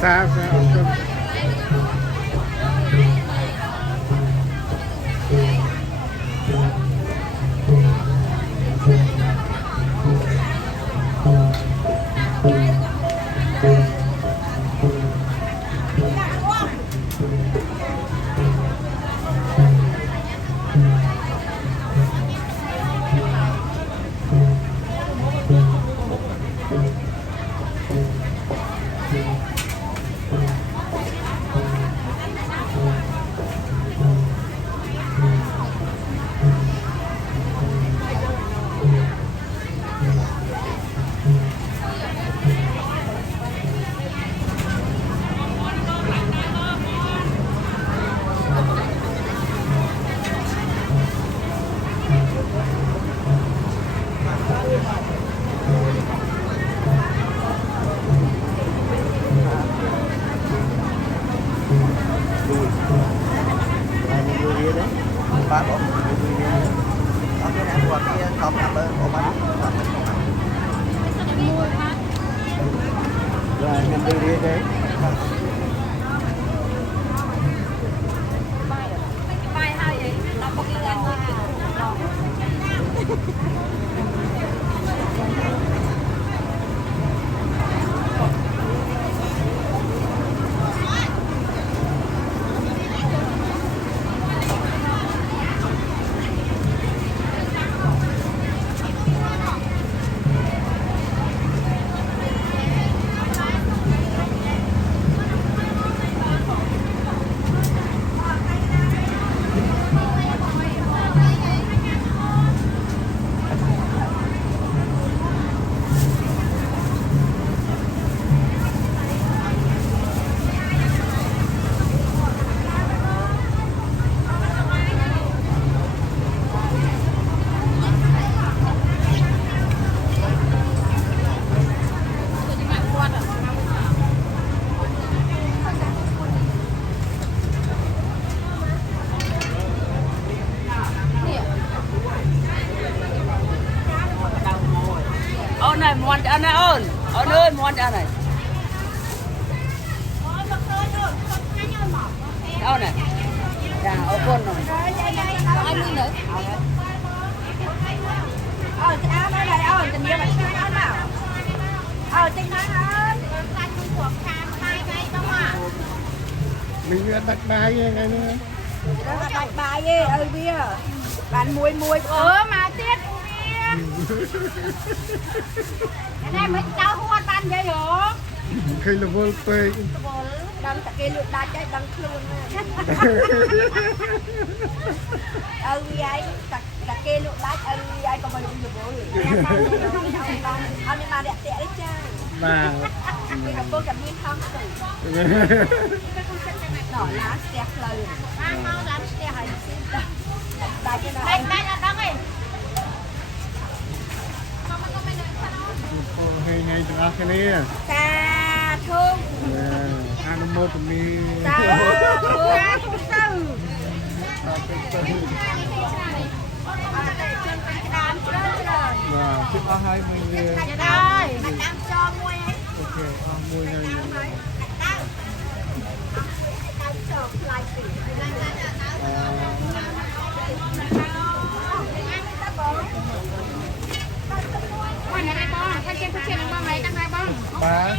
xa ba bộ ở cái này qua cái cọp nằm ở bộ ba rồi mình đi đấy bài hay vậy nó có cái ăn này món ăn này ơn ơi món ăn này đâu này dạ ô con rồi ai đi nữa cái áo này này tình yêu bạn cái áo nào trên đó mình đặt bài ngay nữa đặt bài gì bia bạn mùi mà tiết cái này mới cháu hoa tan vậy hả? Khi là vô phê đâm ta kia lượt đá chạy đâm luôn vậy ta kia lượt đá vậy còn mà lượt vô anh mà đẹp đẹp đấy cha mà mình gặp cô cảm nhiên không đỏ lá xẹt lời mau làm xẹt hành đây cái đó đây là đó này hay ngay từ ác cái này ta thương ăn một mi ta thương và chúc ác hai mình đây mình đang cho mua ok mua này ba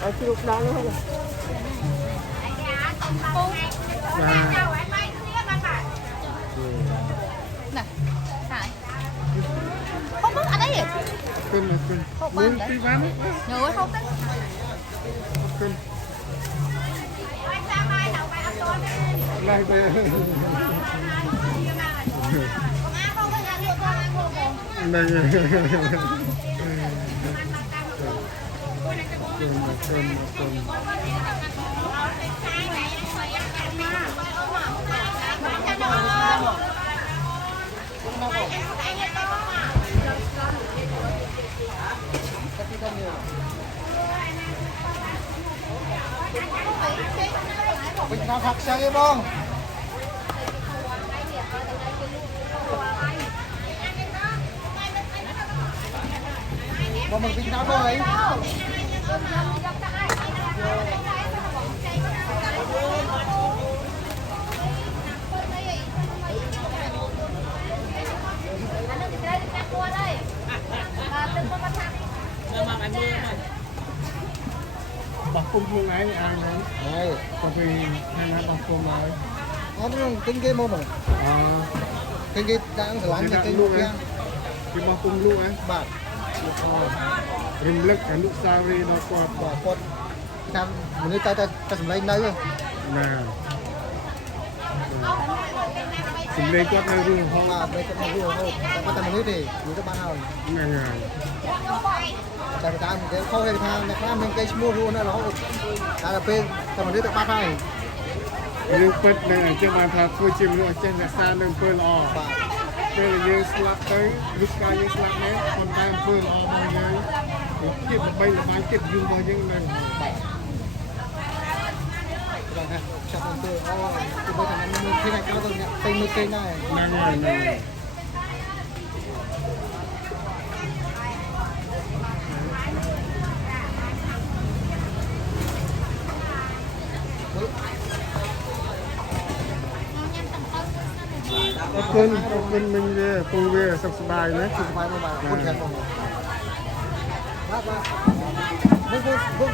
ở chụp đó luôn nè không mất anh ấy cân không muốn tí bán nhớ không đấy cân này về này cân Bình nào thật sao em không? Bọn mình bình nào rồi? bọc cung phương ấy thì ai đấy Đây, còn vì hay nói bọc cung ấy nó kinh game không mà. Kinh game đang phải lắng cái luôn kia. ấy cái bọc cung luôn ấy Bạn, rìm lức cả lúc sao đi nó quạt bỏ quật. Nam, mình ta sầm lên đây rồi. nè sìm lên quạt nơi rừng Mà không đây cái này thôi. Ta có tầm mình thì như các bạn nào. nè nè Tại ta mình cái khâu hay thang này khác mình cái mua luôn nó là phê tầm mình được 3 ngày. រឿងពិតនឹងអញ្ចឹងបានថាធ្វើជាមនុស្សអញ្ចឹងរក្សានៅអំពើល្អ បាទ ពេលយើងស្លាប់ទៅឬស្កាយើងស្លាប់នេះប៉ុន្តែអំពើល្អរបស់យើងភាពល្បីល្បាញចិត្តយូររបស់យើងនៅ Rồi ha, chặt bằng từ từ bây giờ mình thế này cao rồi nhá, cây một cây này. ហ្នឹងហើយហ្នឹងហើយ អរគុណមិញវាពងវាសុខសប្បាយណា Chụp bài mà cuốn chặt vào. Bác bác. Vâng vâng vâng.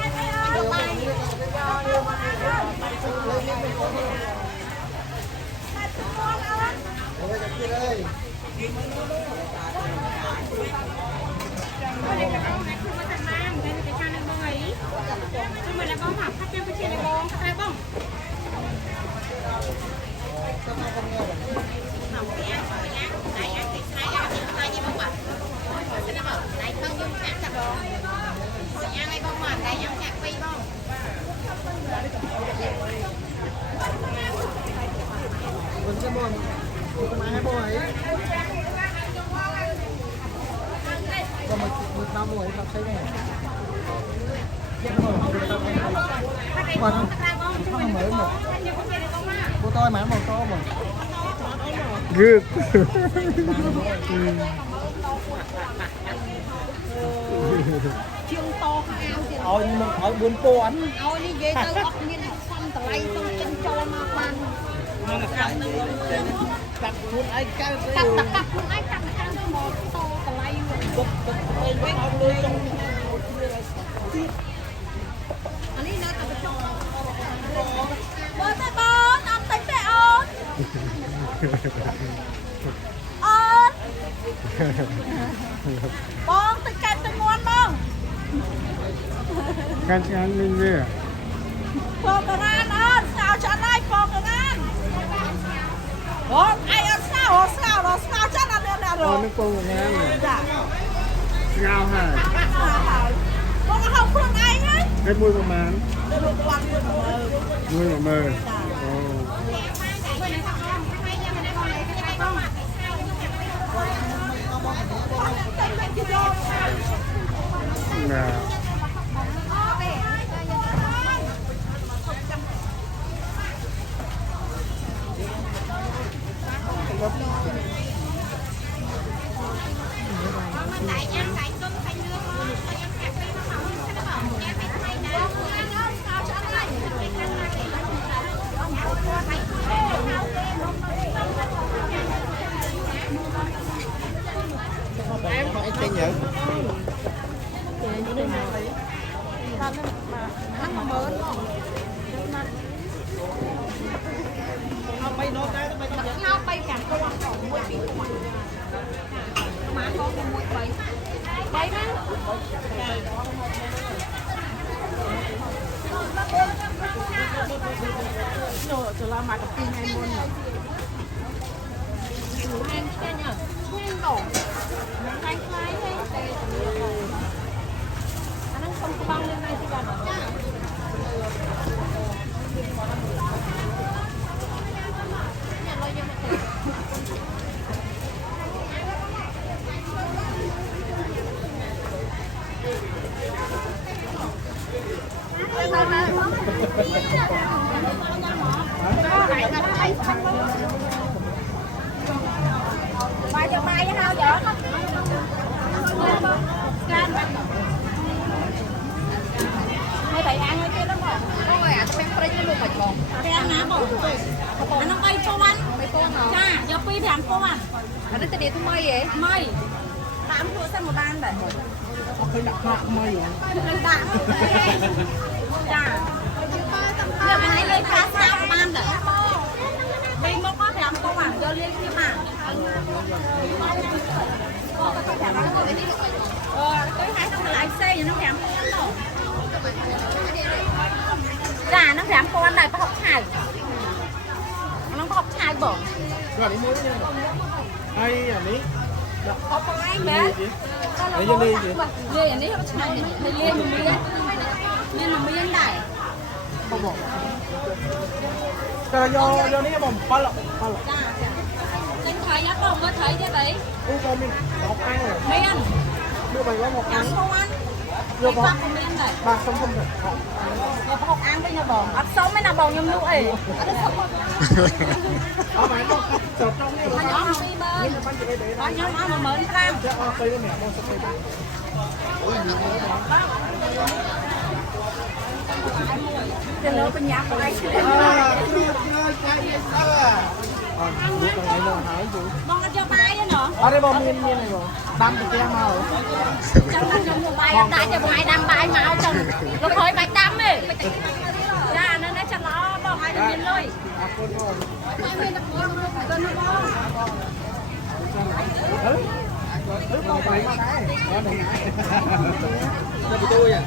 Đây. Mình sẽ mua con ai hay mua ấy. Và mình tao mua ấy tao xây này. Còn không mới một. Cô tôi mà một to mà. គឺ ជាងតខោទៀត Ôi nhưng mà hỏi 4000. ឲ្យនិយាយទៅអត់មានសំតម្លៃសុំចិនចូលមកបានមកកាប់ទៅកាប់ខ្លួនឯងកៅទៅកាប់ខ្លួនឯងកាប់ទៅខាងទៅមកតតម្លៃបុកទៅវិញអត់លុយអានេះនៅតែបញ្ចុះបើតែបងអត់តែទេអូនអូនបងទៅកាត់ទៅងន់បង កាន់ឆ្ងាញ់មិញវា Phong cái nan ơn, sao cho này phong cái nan. Ủa, ai ơn sao nó sao chắc là lên là អូ rồi. នេះពងងាន Dạ. ស្ងោហើយ Con có không phương anh ấy. ហើយមួយប្រហែល Để được quan được mơ. មួយ10000អូ ណា Anh tên nhớ. Nhau bay cả con còn muối bị hoạn. Má con cái muối bay. Bay đó. Rồi trở lại mà tập tin hay môn rồi. Nhanh thế nhở? Nhanh đổ. Nhanh lái đi. Anh đang không có băng lên đây thì gần. Nhà lôi cho một tí. đi làm cô à? Anh ấy đi thu mây vậy? Mây. Bạn thua sang một ban đấy. Cái đặt hạ mây rồi. Bạn. Dạ. Giờ cái này lấy phá sao ban đấy. Đi một có làm cô à? Giờ liên tiếp mà. Tới 2 năm lại xe vậy nó làm con đâu. Dạ nó làm con này có học chài. Nó có học chài bổng. Rồi đi mua đi. Hay à ní. Có con anh bé. Lấy cho đi chị. Đi anh ấy học chài này. Đi lên mình biết. Nên là miếng đại. Không bỏ. Cái do ní bông ba lọ. Dạ. Anh thấy nhá bông có thấy thế đấy. Con mình học ăn rồi. Miên. Đưa bài có một ăn. Không ăn. Đưa bông. Miên này. Ba không không được. Học ăn với nhau bông. Ấp sống mới nào bông nhâm nụ ấy. Ở mày nó chợt trong này. Anh nhóm đi bơi. Anh nhóm ăn mà mớn ra. Cây nó mẹ mua sắp cây. Cái lỡ bên nhà của anh. Bông ăn cho bay đó nọ. Ở đây bông miên này rồi. Đâm từ kia mà rồi. Trong anh trong bay đã cho bay đâm bay màu trong. Nó khơi bay đâm ấy. Ra nên nó cho nó bông ai miên lôi. Nước bông bay mà đây. Đó đừng ngại. Nó bị tôi à.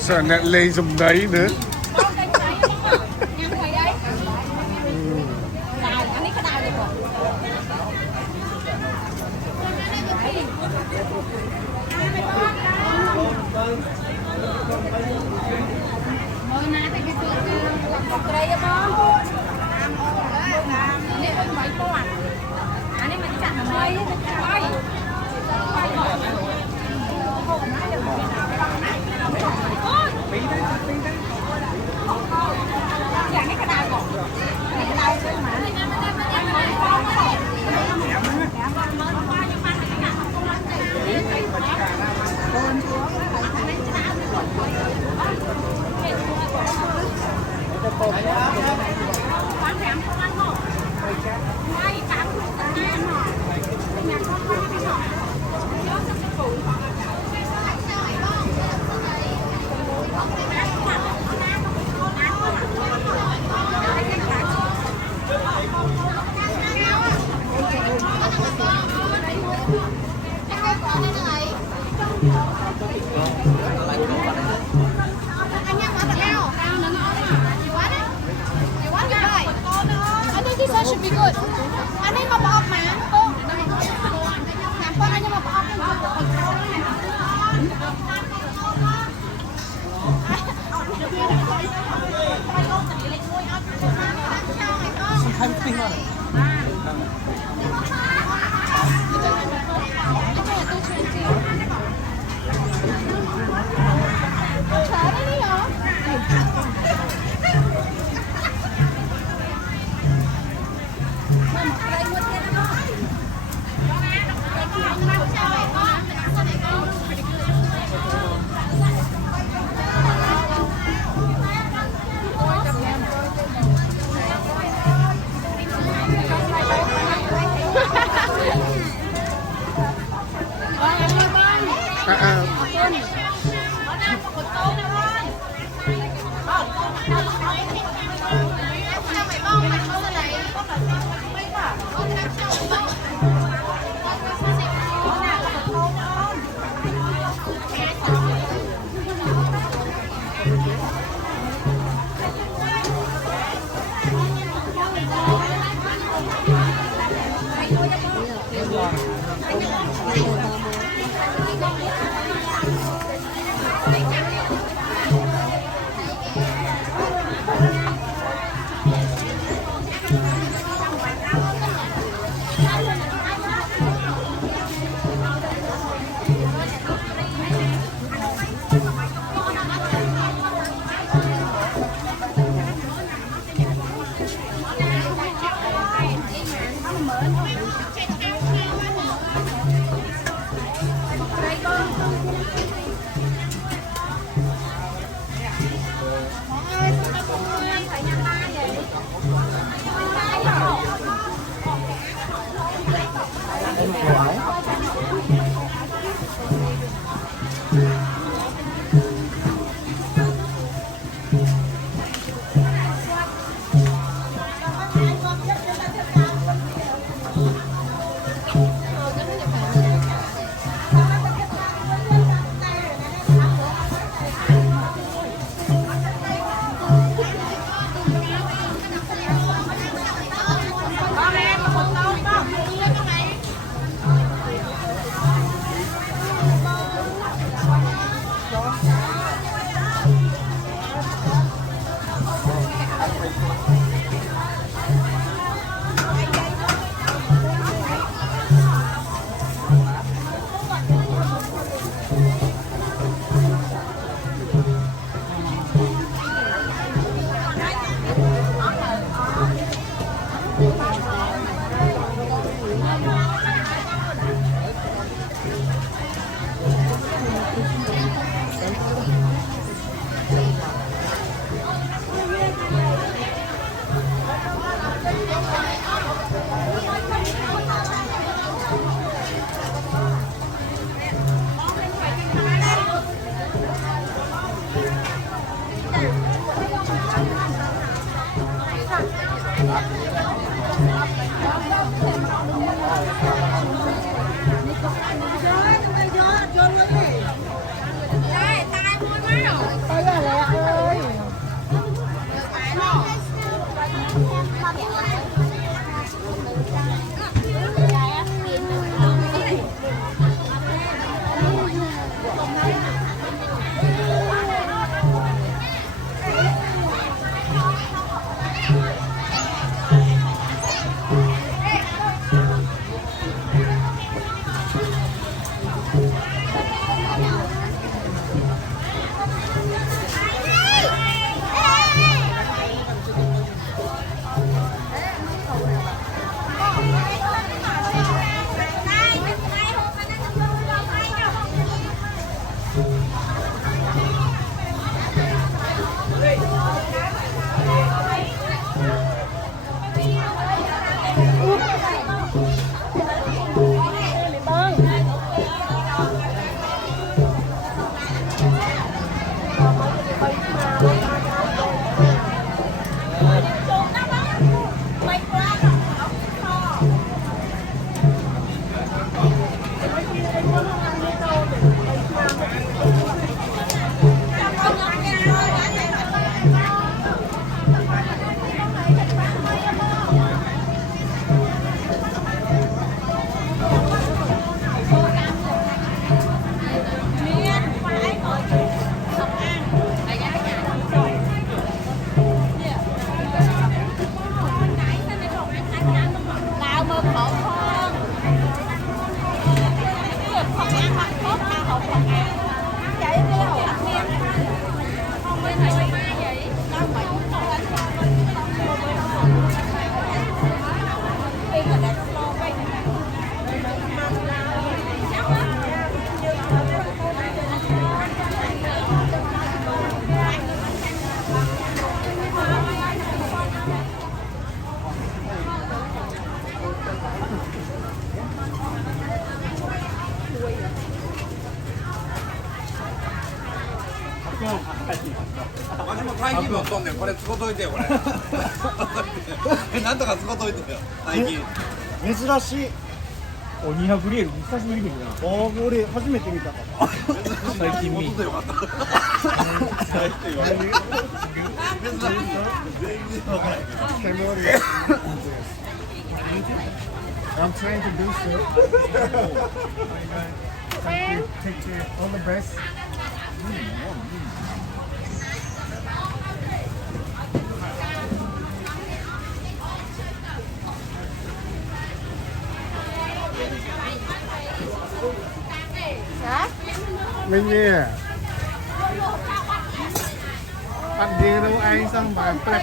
Sợ nè lên dùm đấy nữa. Should be good. Anh ấy mà bọc mà cô. Làm con anh nhưng mà bọc Thanh tinh rồi. Trời đấy đi hả? わしも大金持っとんねん、これ使うといてよ、これ。なんとか使うといてよ、大金。珍しい。お200リエル久しぶりに見たな。俺初めて見たかも。最近見もっとよかった。珍しい。全然わからんけど。 Cambodia. I'm trying to do so. Thank you. Take care. All the best. Mình nè ăn gì đâu ai xong bài plek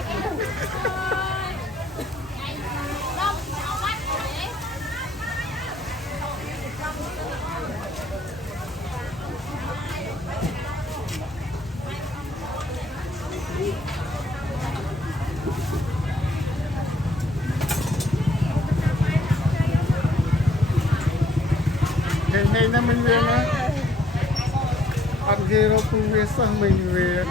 Ngày năm mình về mà ăn ghê đâu cũng về sang mình về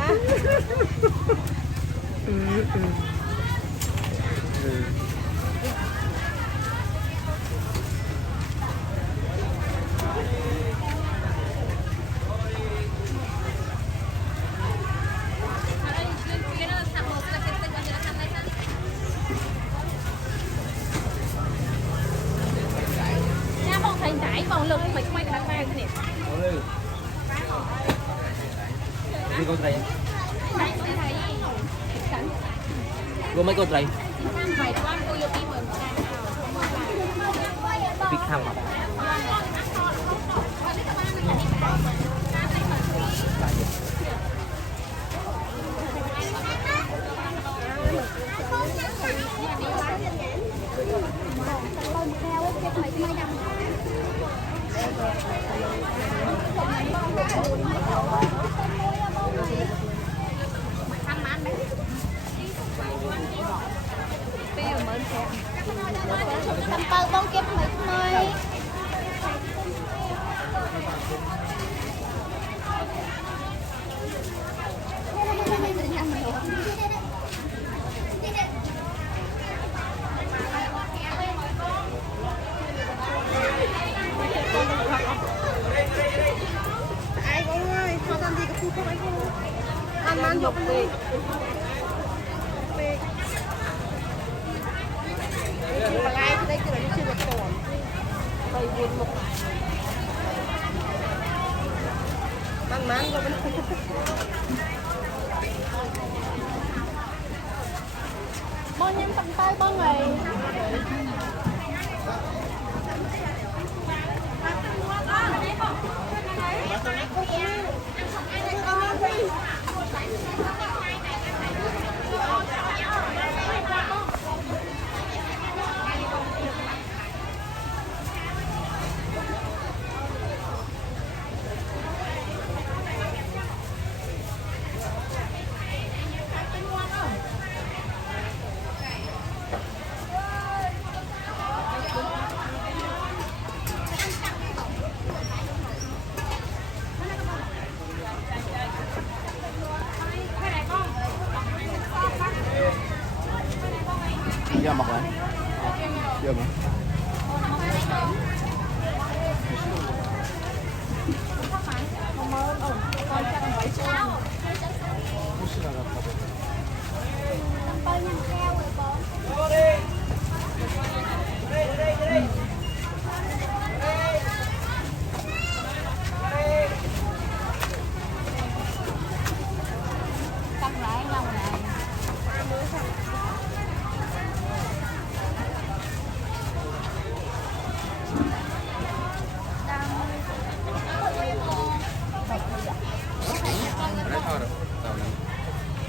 Nha bọn thành đáy vòng lực mày quay cái này nè. Đi con thầy. Đấy, tôi thấy cảnh Có mấy con thầy? mày quan tôi vô tim mình. Big Ham à? Bây giờ mới Tầm bao bông kép mấy nơi. Ai con ơi, họ làm gì có khu không anh không? Ăn mang dục về. Mà lai thì đây cứ là chưa được tổn. Bây buồn một. Mang rồi bên. Bông nhân tầm tay bông này. Giờ mọc lại. Giờ mà.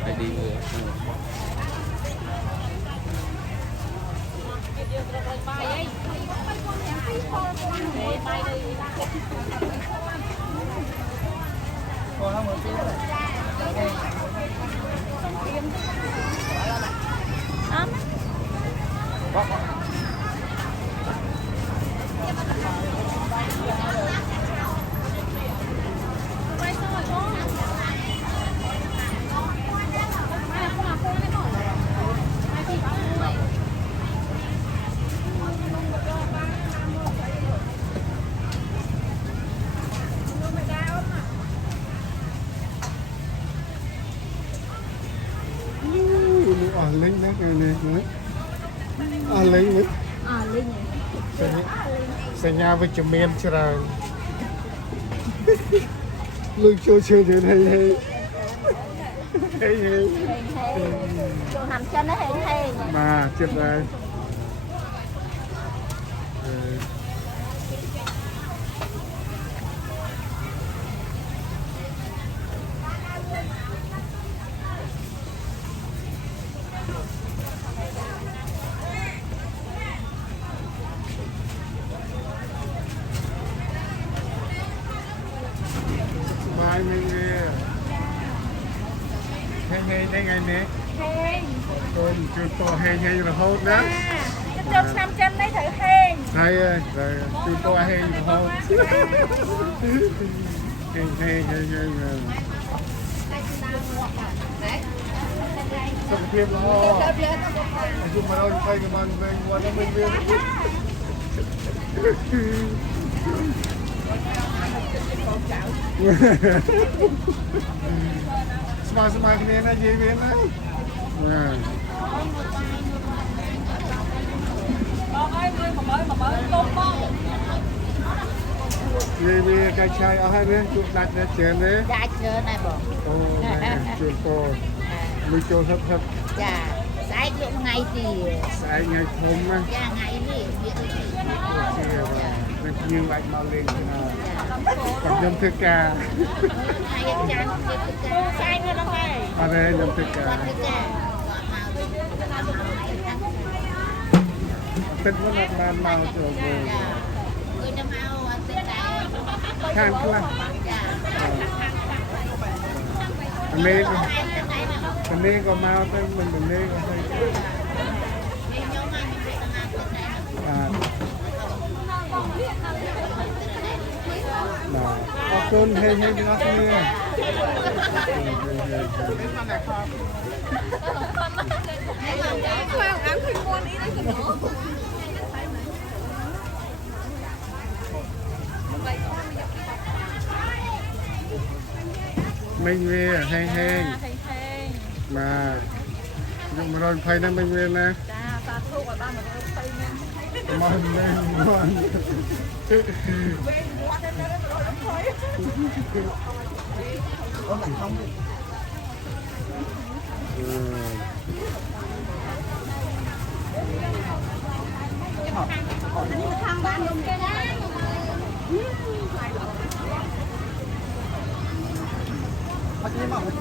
Phải đi người. Lính đó cái này nữa. Lính nữa. Linh Sẽ nhà với chùm em cho ra. Lưng cho chơi đến hay. chỗ nằm chân nó hên Mà chết rồi. Mai mình hay đây ngày nè. Tôi chưa to hay rồi hốt đó. Trong năm chân đấy thử hên. Hay rồi chưa to hay rồi hốt. Hay. Sắp thêm lo. Chúng mà đâu phải cái bàn về qua nó bên bên. Smart cái này gì bên này. Vì cái chai ở hai bên chụp đặt để chén đấy. Dạ chơi này bỏ. Chụp to. Mình cho thấp. Dạ, sai lượng ngày thì. Sai ngày hôm á. Dạ ngày đi. Nhưng lại mau lên thế nào. Còn nhâm thức ca. Ngày em chán sai nữa đâu này. Ở đây nhâm thức ca. Tích nó là màu cho cô. Người ta mau tích này. Than quá. Cái này có màu tới mình đây có hay. Sơn hê hê đi lắm nè. ช่วยงานคุยคนนี้ได้สิเนาะ Mình về hèn hèn mà nhưng mà rồi phải năng mình về nè. จ้าสาธุกับบ้านมาไปเนี่ย Mình lên mình. รถหลังท้อง ทางบ้านลงแกได้ เขาจะไม่บอกว่า